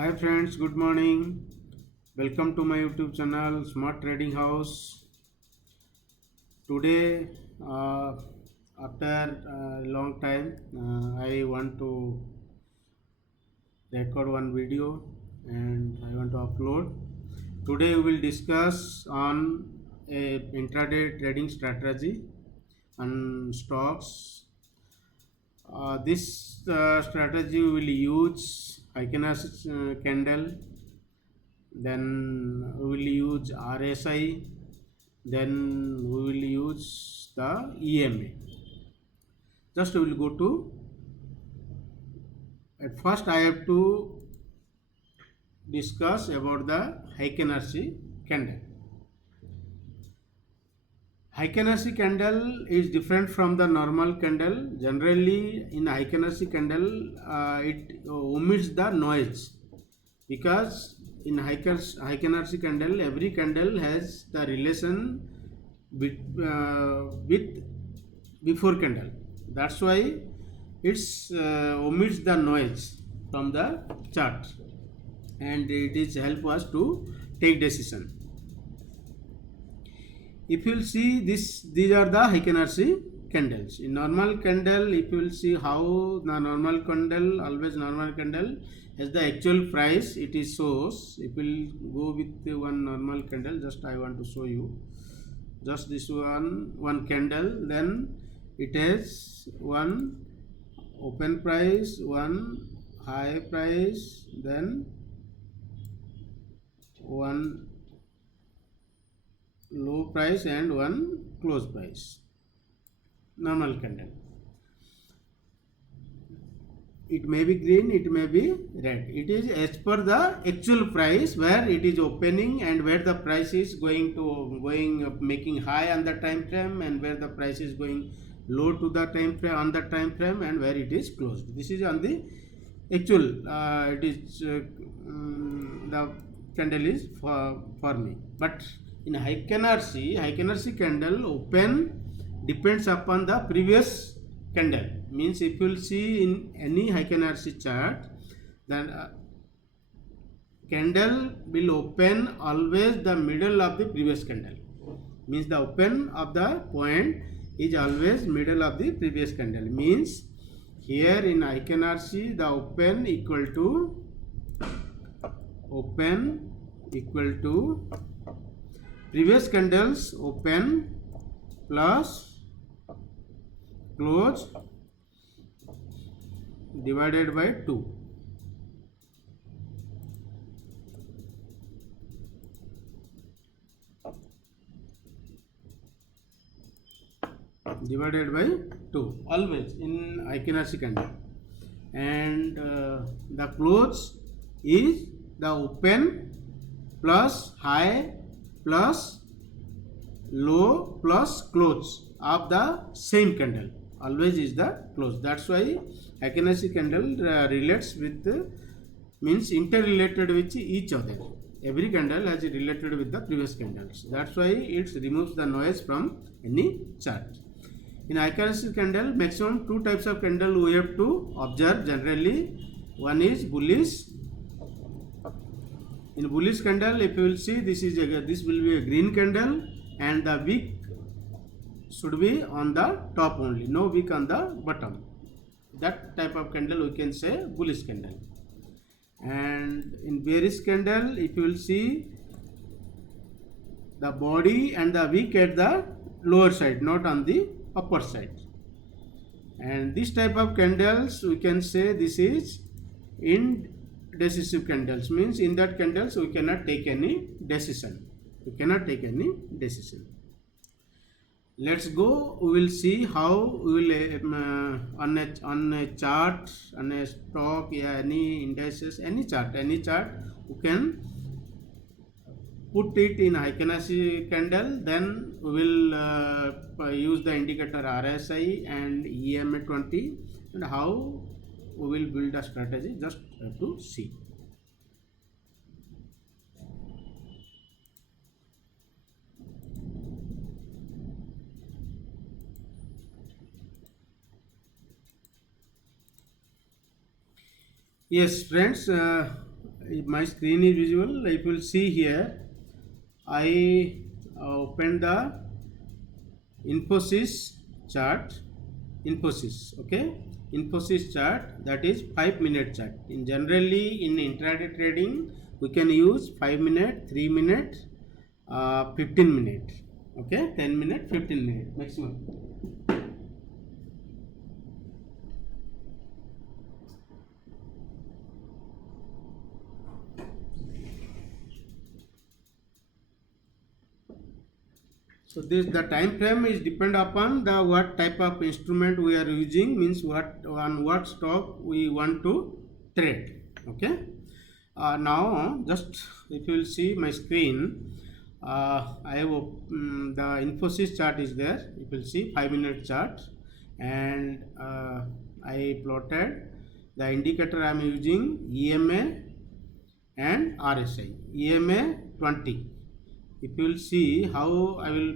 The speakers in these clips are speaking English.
Hi friends, good morning. Welcome to my YouTube channel Smart Trading House. Today, after a long time, I want to record one video and I want to upload. Today, we will discuss on a intraday trading strategy on stocks. This strategy will use Heikenhaus candle, then we will use RSI, then we will use the EMA. Just we will go to, at first I have to discuss about the Heikenhaus candle. Heikenhaus candle is different from the normal candle. Generally in Heikenhaus candle it omits the noise, because in Heikenhaus candle every candle has the relation with before candle. That's why it's omits the noise from the chart, and it is help us to take decision. If you will see this, these are the Heikenhaus candles. In normal candle, if you will see how the normal candle, always normal candle has the actual price, it is shows. If you will go with one normal candle, just I want to show you just this one candle, then it has one open price, one high price, then one low price and one close price. Normal candle, it may be green, it may be red. It is as per the actual price, where it is opening and where the price is making high on the time frame, and where the price is going low to the time frame on the time frame, and where it is closed. This is on the actual. It is the candle is for me. But in Heikenhaus candle open depends upon the previous candle. Means if you will see in any Heikenhaus chart, then candle will open always the middle of the previous candle. Means the open of the point is always middle of the previous candle. Means here in Heikenhaus the open equal to previous candles open plus close divided by 2. Divided by 2 always in Heikenhaus candle, and the close is the open plus high plus low plus close of the same candle, always is the close. That's why Heikenhaus candle relates with means interrelated with each other. Every candle has related with the previous candles. That's why it removes the noise from any chart. In Heikenhaus candle, maximum two types of candle we have to observe generally. One is bullish. In bullish candle, if you will see, this will be a green candle, and the wick should be on the top only, no wick on the bottom. That type of candle we can say bullish candle. And in bearish candle, if you will see, the body and the wick at the lower side, not on the upper side. And this type of candles we can say this is indecisive candles. Means in that candles we cannot take any decision. Let's go. We will see how we will on a chart, on a stock, any indices, any chart we can put it in Heikenhaus candle. Then we will use the indicator RSI and EMA 20, and how we will build a strategy. Just have to see. Yes, friends, if my screen is visible, if you will see here, I open the Infosys chart. Infosys, okay. Infosys chart, that is 5-minute chart. In generally in intraday trading, we can use 5 minute, 3 minute, 15 minute, okay, 10 minute, 15 minute maximum. So this the time frame is depend upon the what type of instrument we are using, means what on what stock we want to trade. Okay. Now just if you will see my screen, I have the Infosys chart is there. You will see 5-minute chart, and I plotted the indicator I am using EMA and RSI. EMA 20. If you will see how I will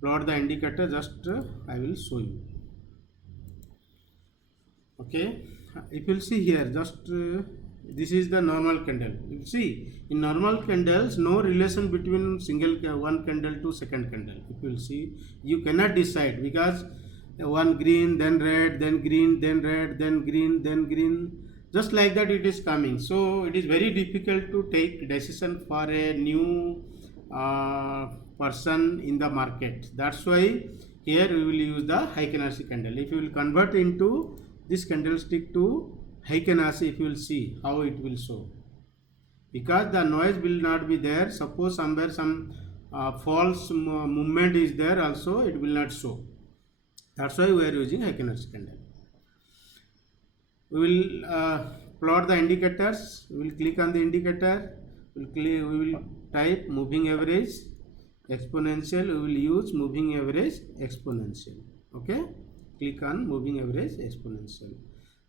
plot the indicator, just I will show you. Okay, if you will see here, just this is the normal candle. You see, in normal candles, no relation between one candle to second candle. If you will see, you cannot decide, because one green, then red, then green, then red, then green, then green. Just like that it is coming. So it is very difficult to take decision for a new person in the market. That's why here we will use the Heikin-Ashi candle. If you will convert into this candlestick to Heikin-Ashi, if you will see how it will show, because the noise will not be there. Suppose somewhere some false movement is there also, it will not show. That's why we are using Heikin-Ashi candle. We will plot the indicators. We will click on the indicator. We will type moving average exponential. We will use moving average exponential. Okay, click on moving average exponential.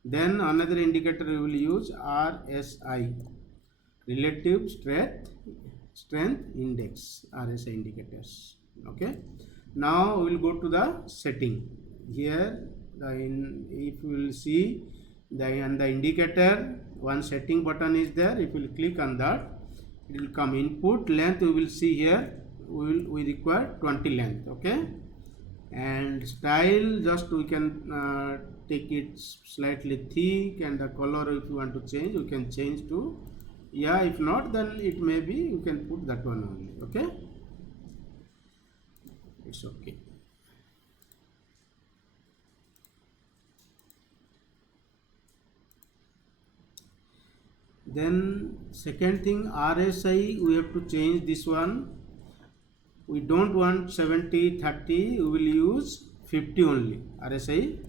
Then another indicator we will use RSI, relative strength index, RSI indicators. Okay, now we will go to the setting. Here if you will see on the indicator, one setting button is there. If you will click on that, it will come input length. We will see here we require 20 length. Okay, and style, just we can take it slightly thick, and the color if you want to change, you can change to, yeah, if not then it may be you can put that one only. Okay, it's okay. Then second thing, RSI, we have to change this one. We don't want 70 30, we will use 50 only. RSI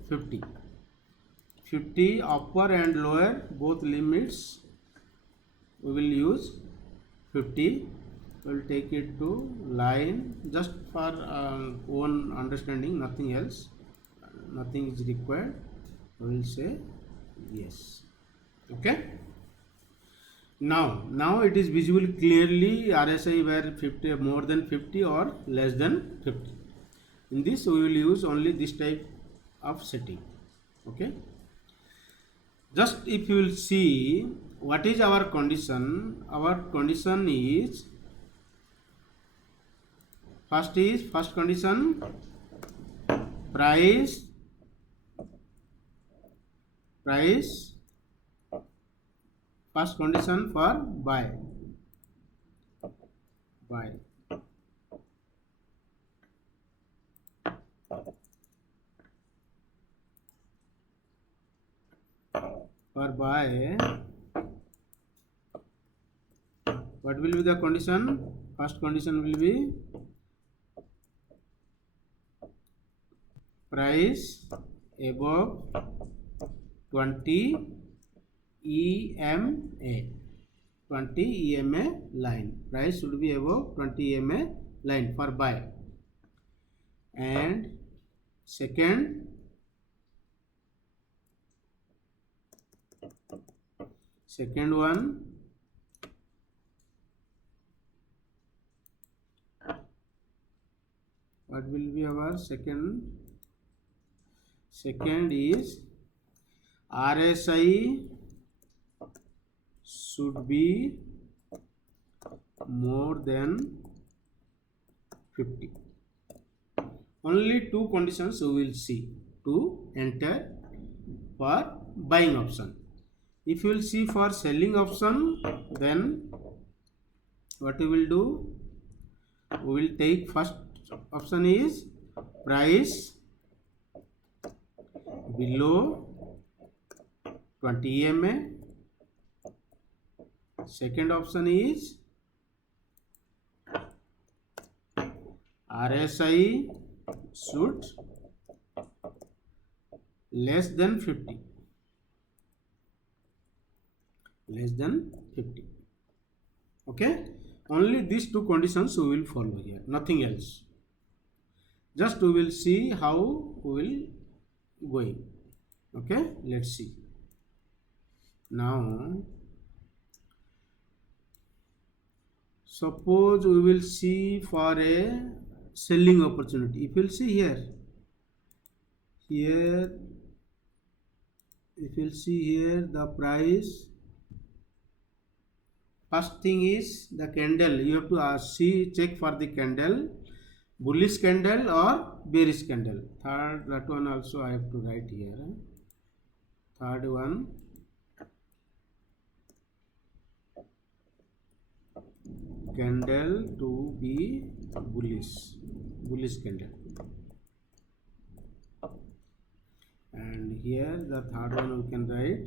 50 upper and lower both limits we will use 50. We will take it to line, just for own understanding, nothing else, nothing is required. We will say yes. Okay, now it is visible clearly RSI where 50 more than 50 or less than 50. In this we will use only this type of setting. Okay, just if you will see what is our condition. Our condition is, first condition, price first condition for buy. For buy, what will be the condition? First condition will be price above 20 EMA, 20 EMA line. Price should be above 20 EMA line for buy. And second, one, what will be our second is RSI should be more than 50. Only two conditions we will see to enter for buying option. If you will see for selling option, then what we will do, we will take first option is price below 20 EMA. Second option is RSI should less than 50. Less than 50. Okay. Only these two conditions we will follow here. Nothing else. Just we will see how we will going. Okay. Let's see. Now, suppose we will see for a selling opportunity. If you will see here, if you will see here, the price, first thing is the candle. You have to check for the candle, bullish candle or bearish candle. Third, that one also I have to write here. Third one, candle to be bullish candle. And here the third one we can write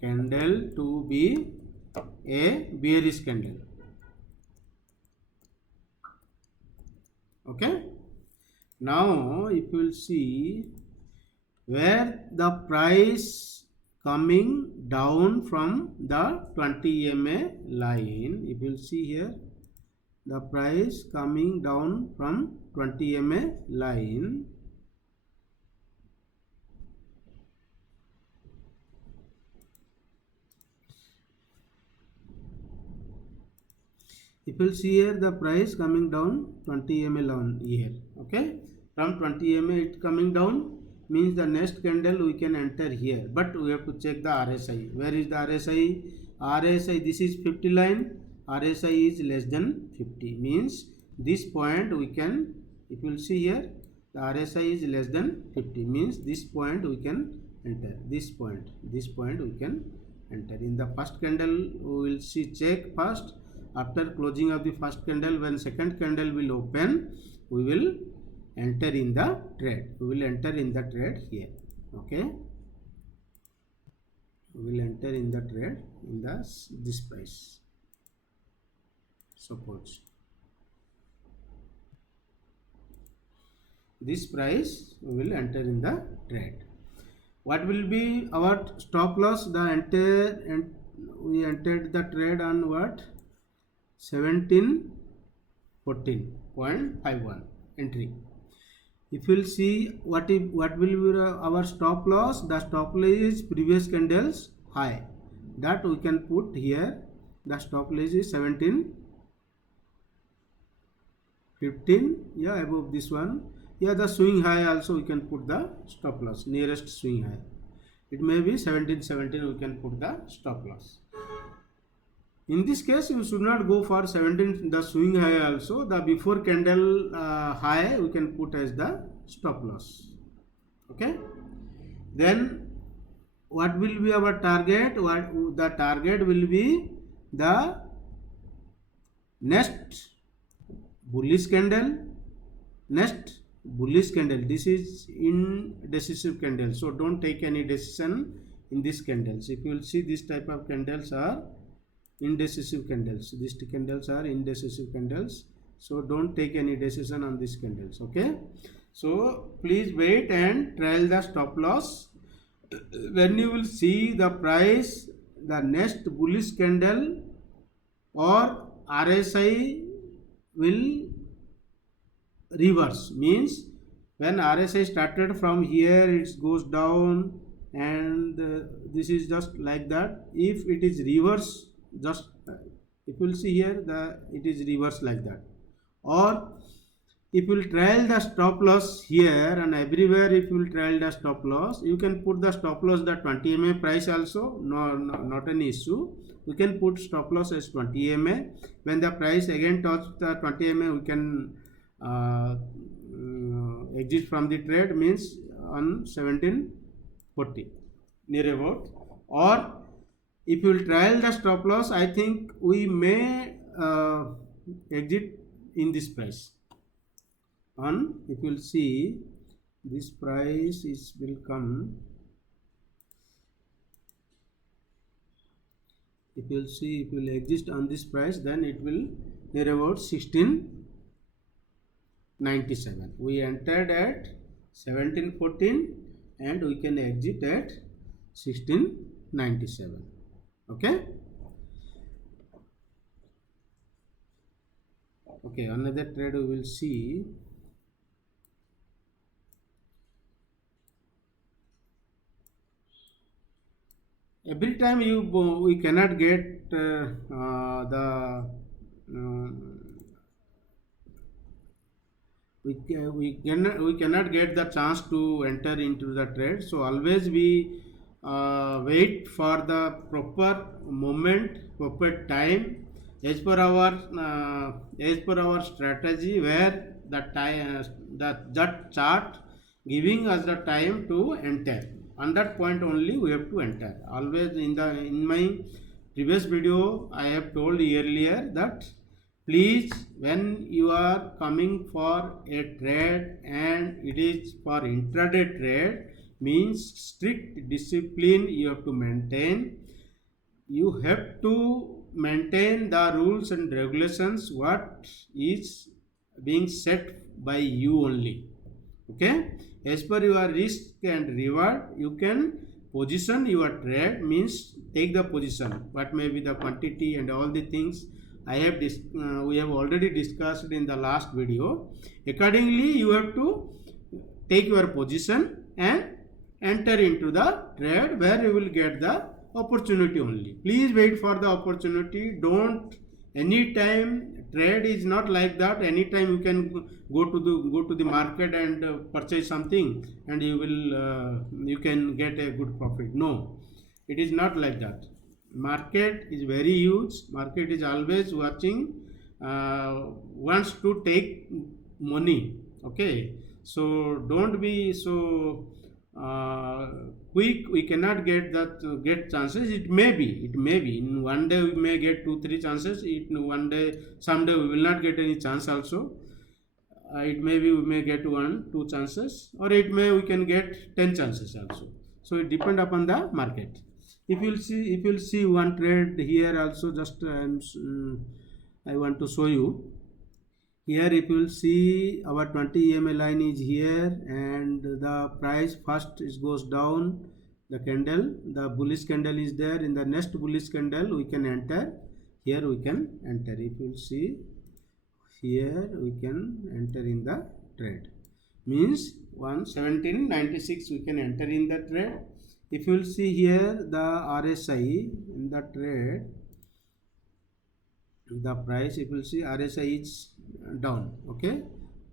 candle to be a bearish candle. Okay. Now if you will see where the price coming down from the 20 EMA line, if you will see here, the price coming down from 20 EMA line, if you will see here, the price coming down 20 EMA line here. Okay, from 20 EMA it coming down, means the next candle we can enter here, but we have to check the RSI. Where is the RSI? RSI, this is 50 line, RSI is less than 50, means this point we can, if you will see here, the RSI is less than 50, means this point we can enter, this point we can enter. In the first candle we will see, check first, after closing of the first candle, when second candle will open, we will enter in the trade. We will enter in the trade here. Okay, we will enter in the trade in this price. Suppose this price we will enter in the trade. What will be our stop loss? We entered the trade on what? 1714.51 entry. If you will see what will be our stop loss, the stop loss is previous candles high, that we can put here. The stop loss is 1715, yeah, above this one. Yeah, the swing high also we can put the stop loss, nearest swing high. It may be 1717, we can put the stop loss. In this case, you should not go for 17, the swing high also. The before candle high we can put as the stop loss. Okay. Then what will be our target? The target will be the next bullish candle. Next bullish candle. This is indecisive candle. So don't take any decision in these candles. If you will see, this type of candles are indecisive candles. These candles are indecisive candles, so don't take any decision on these candles. Okay, so please wait and trial the stop loss. When you will see the price, the next bullish candle or RSI will reverse, means when RSI started from here, it goes down, and this is just like that. If it is reverse, just if you will see here, it is reverse like that. Or if you will trial the stop loss here and everywhere, if you will trial the stop loss, you can put the stop loss the 20 MA price also, not an issue. We can put stop loss as 20 MA. When the price again touch the 20 MA, we can exit from the trade, means on 1740 near about. Or if you will trial the stop loss, I think we may exit in this price. On, if you will see, this price is will come, if you will see, if you will exist on this price, then it will near about 1697. We entered at 1714 and we can exit at 1697. Okay. Okay, another trade we will see. Every time we cannot get we cannot get the chance to enter into the trade. So always we wait for the proper moment, proper time, as per our strategy, where the time that chart giving us the time to enter. On that point only we have to enter. Always in my previous video I have told earlier that please, when you are coming for a trade and it is for intraday trade, means strict discipline you have to maintain. You have to maintain the rules and regulations what is being set by you only. Okay, as per your risk and reward, you can position your trade, means take the position, what may be the quantity and all the things we have already discussed in the last video. Accordingly you have to take your position and enter into the trade where you will get the opportunity only. Please wait for the opportunity. Don't anytime, trade is not like that. Anytime you can go to the market and purchase something and you can get a good profit. No, it is not like that. Market is very huge. Market is always watching, wants to take money. Okay, so don't be so quick. We cannot get chances. It may be in one day we may get 2-3 chances. Someday we will not get any chance also. It may be we may get 1-2 chances, or we can get 10 chances also. So it depends upon the market. If you'll see one trade here also, just I want to show you. Here if you will see, our 20 EMA line is here and the price first goes down, the candle, the bullish candle is there. In the next bullish candle we can enter. Here we can enter. If you will see, here we can enter in the trade. Means 1796 we can enter in the trade. If you will see here, the RSI in the trade, the price, if you will see, RSI is down. Okay,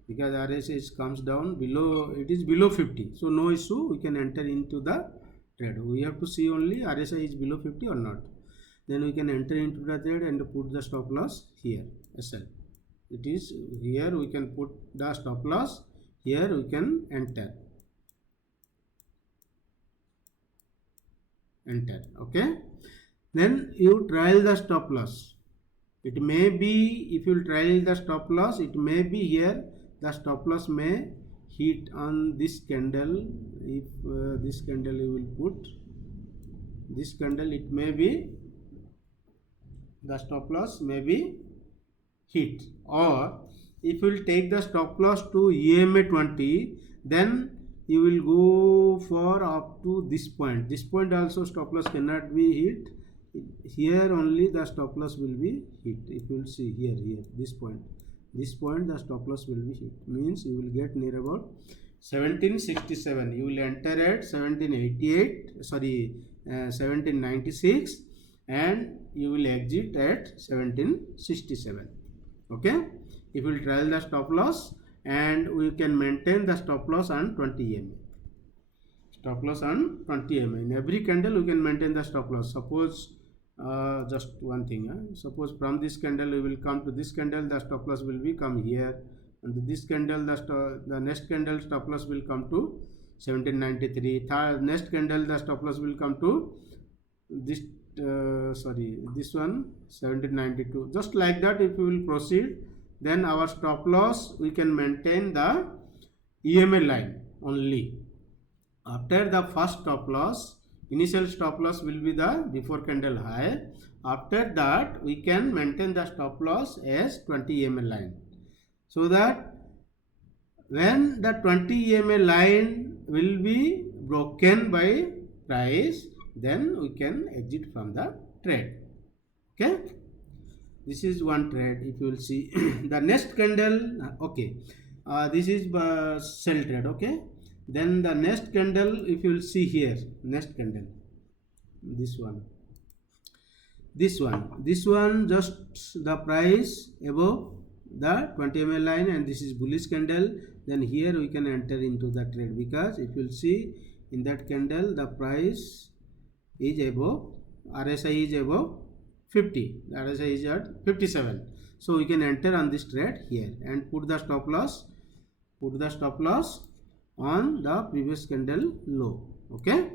because RSI comes down below, it is below 50, so no issue, we can enter into the trade. We have to see only RSI is below 50 or not, then we can enter into the trade and put the stop loss here. SL, it is here, we can put the stop loss, here we can enter. Okay, then you trial the stop loss. It may be, if you trial the stop loss, it may be here the stop loss may hit on this candle. If this candle you will put this candle, it may be the stop loss may be hit. Or if you will take the stop loss to EMA 20, then you will go for up to this point. This point also stop loss cannot be hit. Here only the stop loss will be hit. If you will see here, this point the stop loss will be hit. Means you will get near about 1767. You will enter at 1796 and you will exit at 1767. Okay, if you will trial the stop loss and we can maintain the stop loss on 20 EMA. Stop loss on 20 EMA. In every candle we can maintain the stop loss. Suppose just one thing, suppose from this candle we will come to this candle, the stop loss will be come here, and this candle the next candle stop loss will come to 1793. Next candle the stop loss will come to this this one 1792. Just like that, if we will proceed, then our stop loss we can maintain the EMA line only. After the first stop loss, initial stop loss will be the before candle high. After that, we can maintain the stop loss as 20 EMA line, so that when the 20 EMA line will be broken by price, then we can exit from the trade. Okay, this is one trade. If you will see the next candle, okay, this is sell trade. Okay, then the next candle, if you will see here, next candle, this one, just the price above the 20 MA line, and this is bullish candle, then here we can enter into the trade, because if you will see in that candle the price is above, RSI is above 50, the RSI is at 57, so we can enter on this trade here and put the stop loss on the previous candle low. Okay,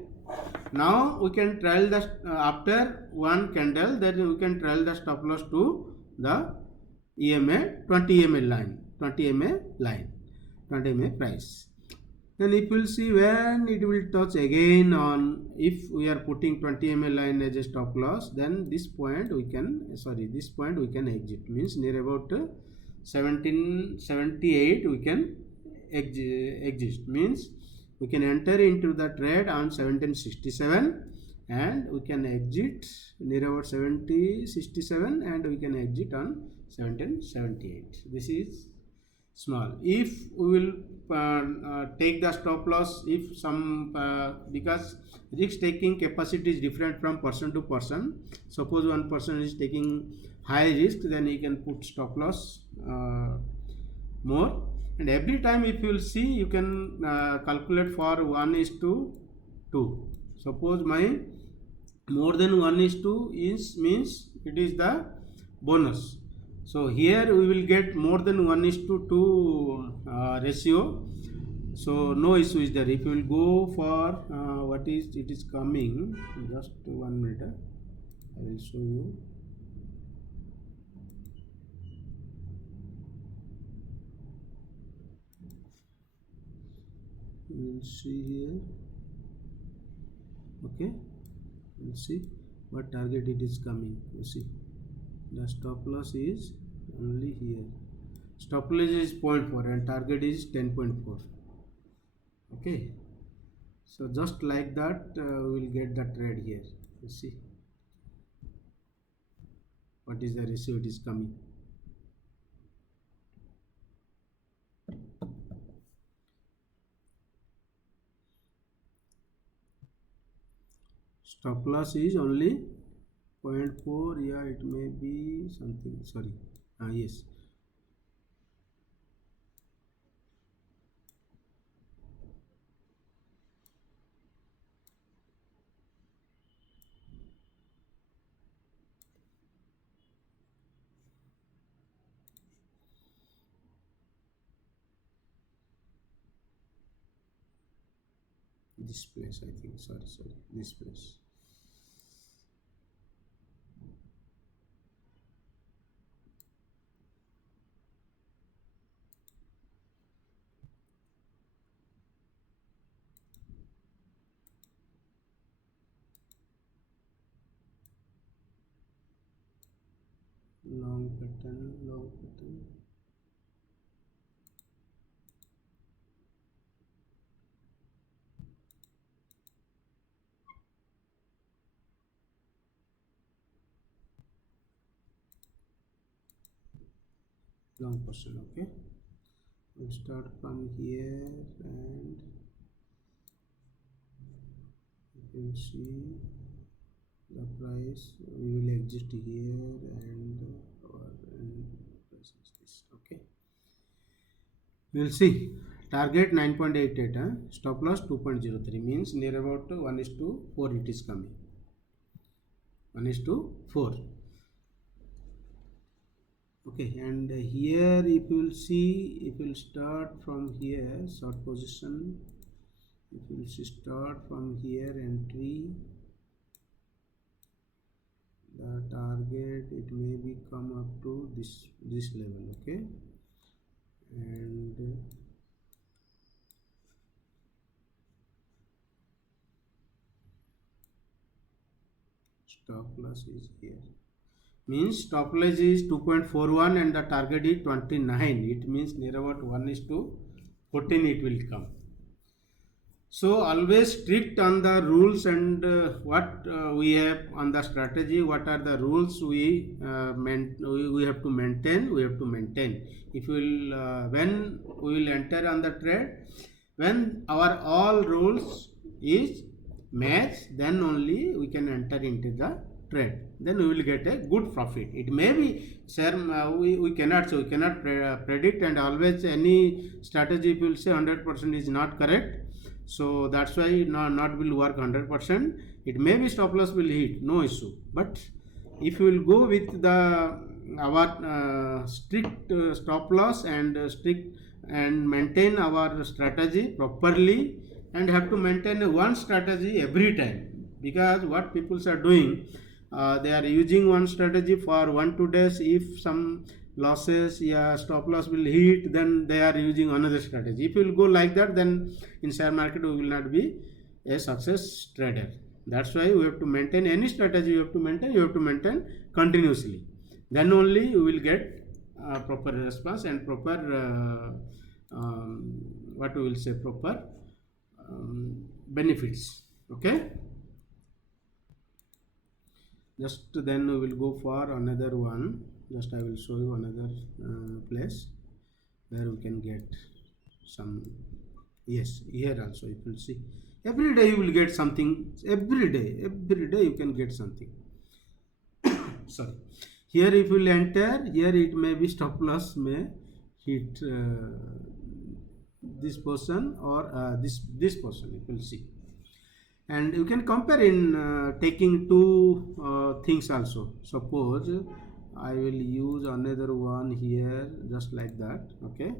now we can trial the after one candle, then we can trial the stop loss to the EMA 20 MA line, 20 MA price. Then if you will see when it will touch again on, if we are putting 20 MA line as a stop loss, then this point we can exit, means near about 1778 we can exist, means we can enter into the trade on 1767 and we can exit near about 1767 and we can exit on 1778. This is small. If we will take the stop loss, if some because risk taking capacity is different from person to person. Suppose one person is taking high risk, then he can put stop loss more, and every time if you will see, you can calculate for 1:2. Suppose my more than 1:2 is means it is the bonus. So here we will get more than 1:2 ratio. So no issue is there. If you will go for what is it is coming, just 1 minute, I will show you. You will see here. Okay, you will see what target it is coming. You see the stop loss is only here. Stop loss is 0.4 and target is 10.4. Okay, so just like that we will get the trade here. You see what is the ratio it is coming. Stop loss is only 0.4. Yeah, it may be something, sorry, yes, this place, I think, sorry, this place. Long pattern. Long person. Okay, we'll start from here and you can see the price. We will exit here and our price is this. Okay, We will see. Target 9.88, stop loss 2.03, means near about 1 is to 4 it is coming. 1 is to 4. Okay, and here if you will see, if you will start from here, short position, if you will see, start from here, entry, the target, it may be come up to this level, okay, and stop loss is here, means stop loss is 2.41 and the target is 29. It means near about 1 is to 14 it will come. So always strict on the rules and what we have on the strategy, what are the rules we have to maintain, if we will when we will enter on the trade, when our all rules is match, then only we can enter into the trade, then we will get a good profit. It may be, sir, we cannot say, we cannot predict, and always any strategy if you will say 100% is not correct. So that's why not will work 100%. It may be stop loss will hit, no issue. But if you will go with the our strict stop loss and strict and maintain our strategy properly, and have to maintain one strategy every time, because what people are doing, they are using one strategy for 1-2 days. If some losses, yeah, stop loss will hit, then they are using another strategy. If you will go like that, then in share market we will not be a success trader. That's why we have to maintain any strategy. You have to maintain continuously, then only you will get proper response and proper what we will say, proper benefits. Okay, just then we will go for another one. Just I will show you another place where we can get some. Yes, here also you will see, every day you will get something. Every day you can get something. Sorry, here if you will enter, here it may be stop loss may hit this person or this person, you will see. And you can compare in taking two things also. Suppose I will use another one here, just like that. Okay,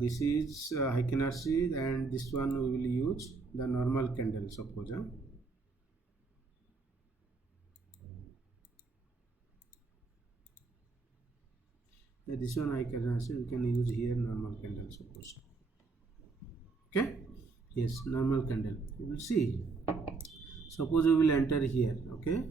this is Heikin RC, and this one we will use the normal candle, suppose. This one Heikin RC, we can use here normal candle, suppose. Okay, yes, normal candle. You will see. Suppose we will enter here. Okay,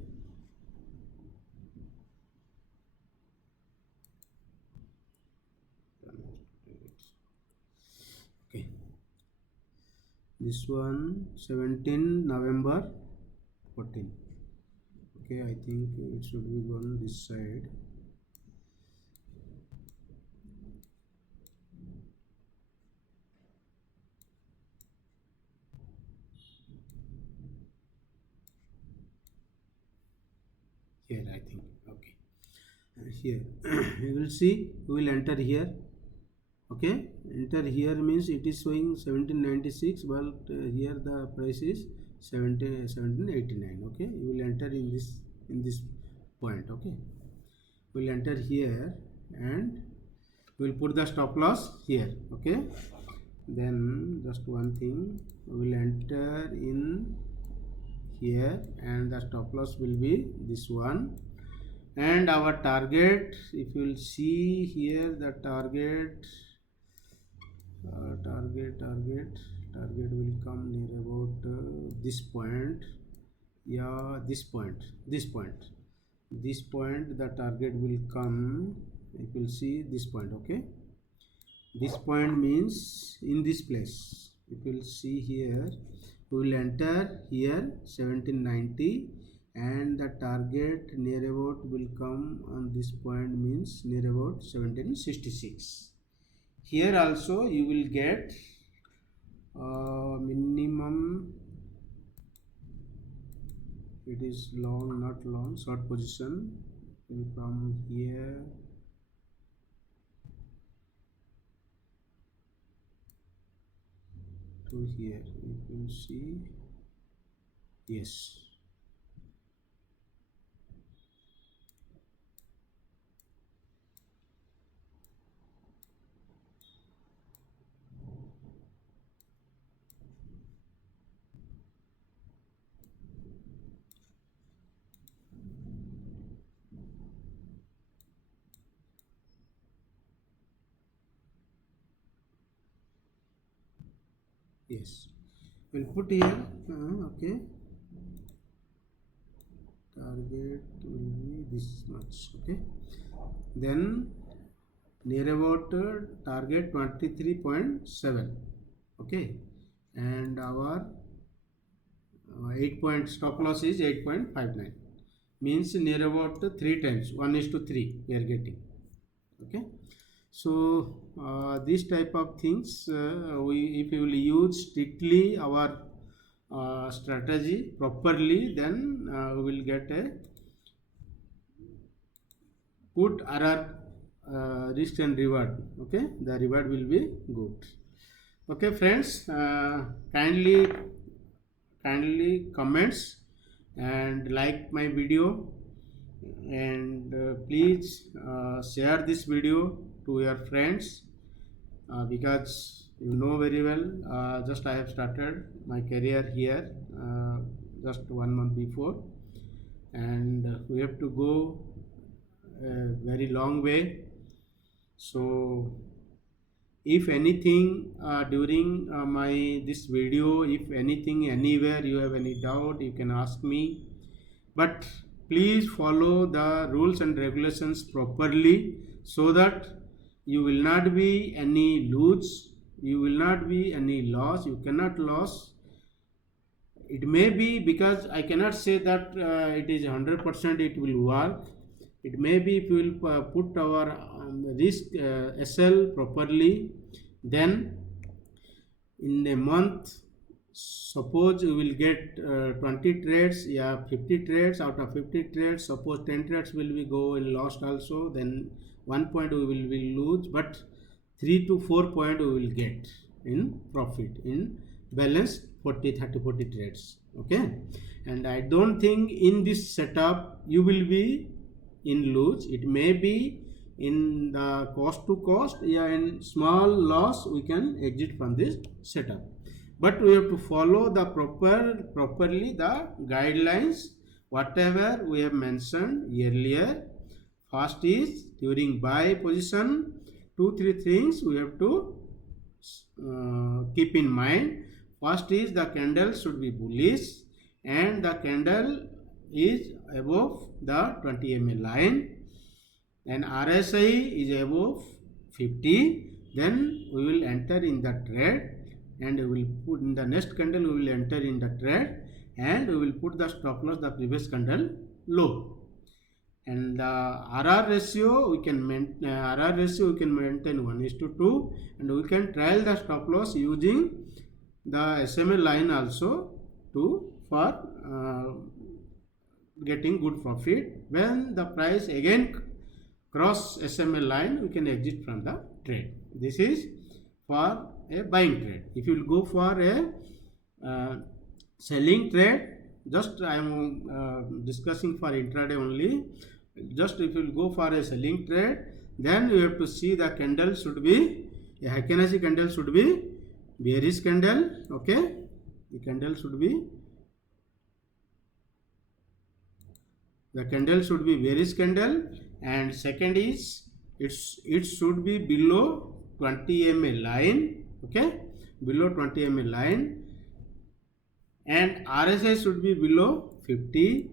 okay, this one 17 November 14. Okay, I think it should be on this side. Here I think. Okay, here you will see, we will enter here. Okay, enter here means it is showing 1796, but here the price is 1789. Okay, you will enter in this point. Okay, we will enter here and we will put the stop loss here. Okay, then just one thing, we will enter in here and the stop loss will be this one, and our target, if you will see here, the target will come near about this point. Yeah, this point, the target will come, if you will see this point. Okay, this point means in this place, if you will see here, we will enter here 1790, and the target near about will come on this point, means near about 1766. Here also you will get minimum, it is long, not long, short position will from here to here, you can see, yes. Yes, we'll put here, okay, target will be this much, okay, then near about target 23.7, okay, and our 8 point stop loss is 8.59, means near about 3 times, 1:3 we are getting, okay. So this type of things, if we will use strictly our strategy properly, then we will get a good RR, risk and reward, okay, the reward will be good. Okay friends, kindly comments and like my video, and please share this video to your friends, because you know very well, just I have started my career here just 1 month before, and we have to go a very long way. So if anything during my this video, if anything anywhere you have any doubt, you can ask me, but please follow the rules and regulations properly, so that you will not be any lose, you will not be any loss, you cannot lose. It may be, because I cannot say that it is 100% it will work. It may be if we will put our risk SL properly, then in a month, suppose we will get 20 trades, yeah, 50 trades. Out of 50 trades, suppose 10 trades will be go in lost also, then 1 point we will lose, but 3 to 4 point we will get in profit in balance 40 trades, okay. And I don't think in this setup you will be in lose. It may be in the cost to cost, yeah, in small loss we can exit from this setup, but we have to follow the properly the guidelines whatever we have mentioned earlier. First is during buy position, 2-3 things we have to keep in mind. First is the candle should be bullish and the candle is above the 20 MA line, and RSI is above 50, then we will enter in the trade, and we will put in the next candle we will enter in the trade, and we will put the stop loss the previous candle low. And the RR ratio we can maintain 1:2, and we can trial the stop loss using the SMA line also for getting good profit. When the price again cross SMA line, we can exit from the trade. This is for a buying trade. If you will go for a selling trade, just I am discussing for intraday only. Just if you will go for a selling trade, then you have to see the candle should be a Heikin Average candle should be bearish candle, okay. The candle should be bearish candle, and second is it should be below 20 MA line, okay, below 20 MA line, and RSI should be below 50,